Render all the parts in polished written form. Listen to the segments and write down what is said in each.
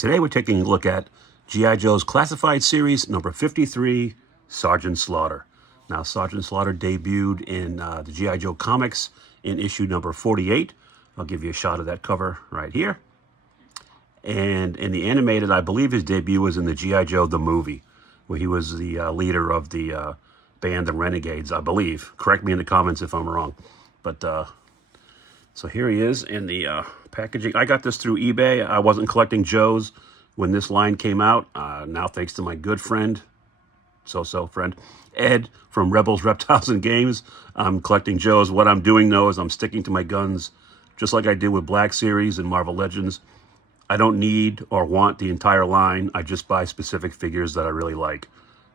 Today we're taking a look at G.I. Joe's Classified Series number 53, Sergeant Slaughter. Now, Sergeant Slaughter debuted in the G.I. Joe comics in issue number 48. I'll give you a shot of that cover right here. And in the animated, I believe his debut was in the G.I. Joe the movie, where he was the leader of the band, the Renegades, I believe. Correct me in the comments if I'm wrong. But so here he is in the packaging. I got this through eBay. I wasn't collecting Joes when this line came out. Now, thanks to my good friend, friend, Ed from Rebels, Reptiles, and Games, I'm collecting Joes. What I'm doing, though, is I'm sticking to my guns, just like I did with Black Series and Marvel Legends. I don't need or want the entire line. I just buy specific figures that I really like,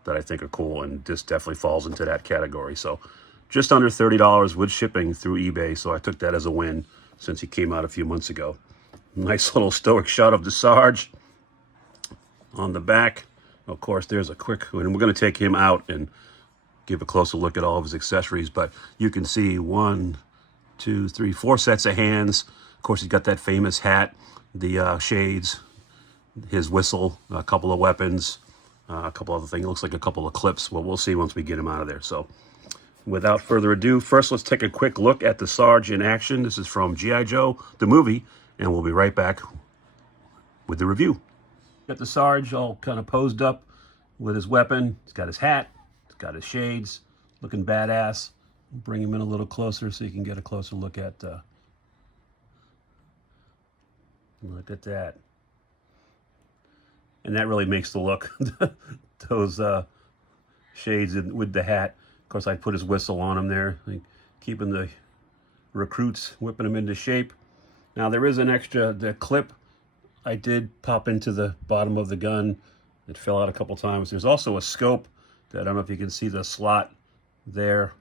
that I think are cool, and this definitely falls into that category. So just under $30 with shipping through eBay, so I took that as a win since he came out a few months ago. Nice little stoic shot of the Sarge on the back. Of course, there's a quick, and we're going to take him out and give a closer look at all of his accessories, but you can see 1, 2, 3, 4 sets of hands. Of course, he's got that famous hat, the shades, his whistle, a couple of weapons, a couple other things. It looks like a couple of clips. Well, we'll see once we get him out of there. So without further ado, first let's take a quick look at the Sarge in action. This is from G.I. Joe, the movie, and we'll be right back with the review. Got the Sarge all kind of posed up with his weapon. He's got his hat, he's got his shades, looking badass. Bring him in a little closer so you can get a closer look at that. And that really makes the look. Those shades with the hat. Of course, I put his whistle on him there, like keeping the recruits, whipping them into shape. Now, there is an extra, the clip I did pop into the bottom of the gun. It fell out a couple times. There's also a scope that I don't know if you can see the slot there.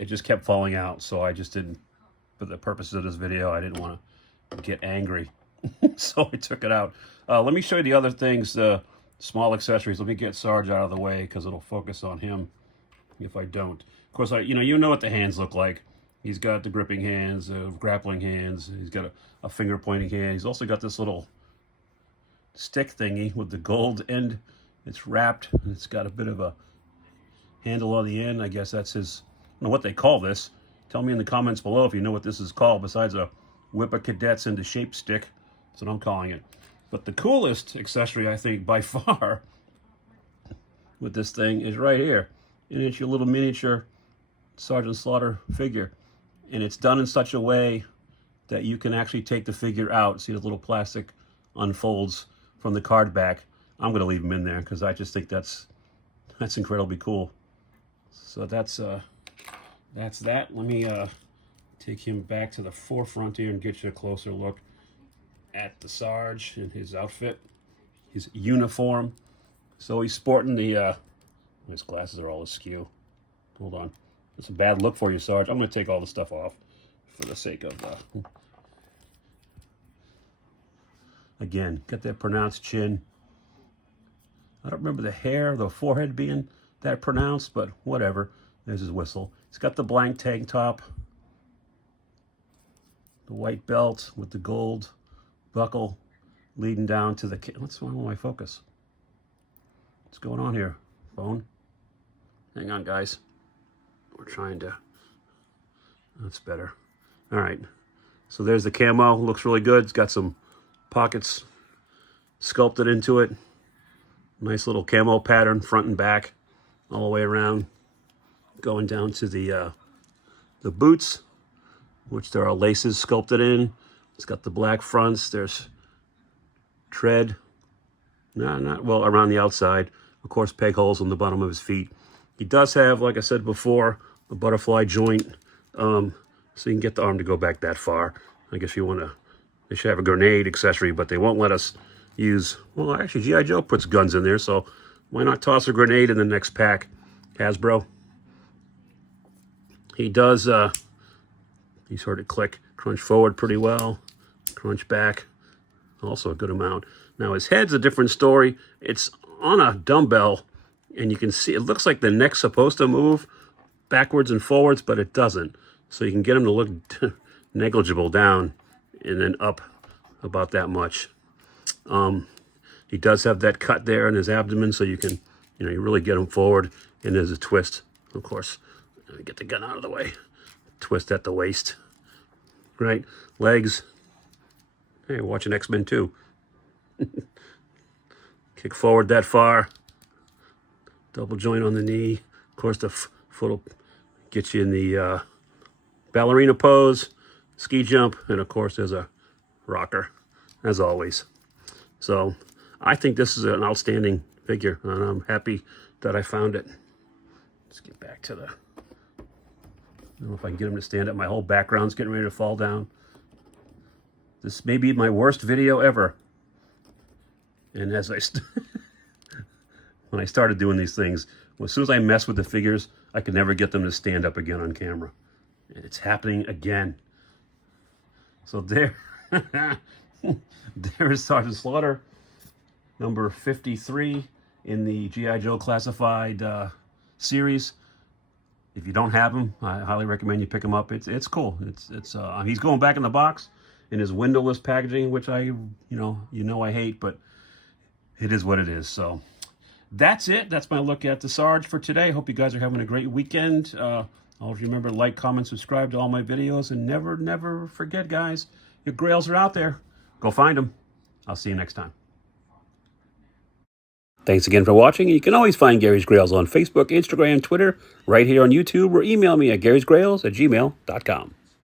It just kept falling out, so I just didn't, for the purposes of this video, I didn't want to get angry. So I took it out. Let me show you the other things, the small accessories. Let me get Sarge out of the way because it'll focus on him if I don't. Of course, you know what the hands look like. He's got the gripping hands, grappling hands. He's got a finger pointing hand. He's also got this little stick thingy with the gold end. It's wrapped. It's got a bit of a handle on the end. I guess that's his, I don't know what they call this. Tell me in the comments below if you know what this is called besides a whip a cadets into shape stick. That's what I'm calling it. But the coolest accessory, I think, by far, with this thing is right here. And it's your little miniature Sergeant Slaughter figure. And it's done in such a way that you can actually take the figure out. See the little plastic unfolds from the card back. I'm going to leave him in there because I just think that's incredibly cool. So that's that. Let me take him back to the forefront here and get you a closer look at the Sarge in his outfit, his uniform. So he's sporting the, his glasses are all askew. Hold on. It's a bad look for you, Sarge. I'm going to take all the stuff off for the sake of, again, got that pronounced chin. I don't remember the hair, the forehead being that pronounced, but whatever. There's his whistle. He's got the blank tank top, the white belt with the gold buckle leading down to the, what's wrong with my focus? What's going on here, phone? Hang on, guys. We're trying to, that's better. All right, so there's the camo. Looks really good. It's got some pockets sculpted into it. Nice little camo pattern, front and back, all the way around. Going down to the boots, which there are laces sculpted in. It's got the black fronts. There's tread, well, around the outside. Of course, peg holes on the bottom of his feet. He does have, like I said before, a butterfly joint, so you can get the arm to go back that far. I guess you want to, they should have a grenade accessory, but they won't let us use, well, actually, G.I. Joe puts guns in there, so why not toss a grenade in the next pack, Hasbro? He does, you sort of click, crunch forward pretty well, crunch back, also a good amount. Now, his head's a different story. It's on a dumbbell, and you can see, it looks like the neck's supposed to move backwards and forwards, but it doesn't. So you can get him to look negligible down and then up about that much. He does have that cut there in his abdomen, so you can, you really get him forward. And there's a twist, of course. Get the gun out of the way. Twist at the waist. Right? Legs. Hey, watching X-Men 2. Kick forward that far. Double joint on the knee. Of course, the foot will get you in the ballerina pose, ski jump, and of course, there's a rocker, as always. So I think this is an outstanding figure, and I'm happy that I found it. Let's get back to the... I don't know if I can get him to stand up. My whole background's getting ready to fall down. This may be my worst video ever. And as when I started doing these things, as soon as I mess with the figures, I could never get them to stand up again on camera. And it's happening again. So there, there is Sergeant Slaughter, number 53 in the G.I. Joe Classified series. If you don't have him, I highly recommend you pick him up. It's cool. He's going back in the box in his windowless packaging, which I I hate, but it is what it is. So that's it. That's my look at the Sarge for today. Hope you guys are having a great weekend. Always remember to like, comment, subscribe to all my videos, and never forget, guys, your grails are out there. Go find them. I'll see you next time. Thanks again for watching. You can always find Gary's Grails on Facebook, Instagram, Twitter, right here on YouTube, or email me at garysgrails@gmail.com.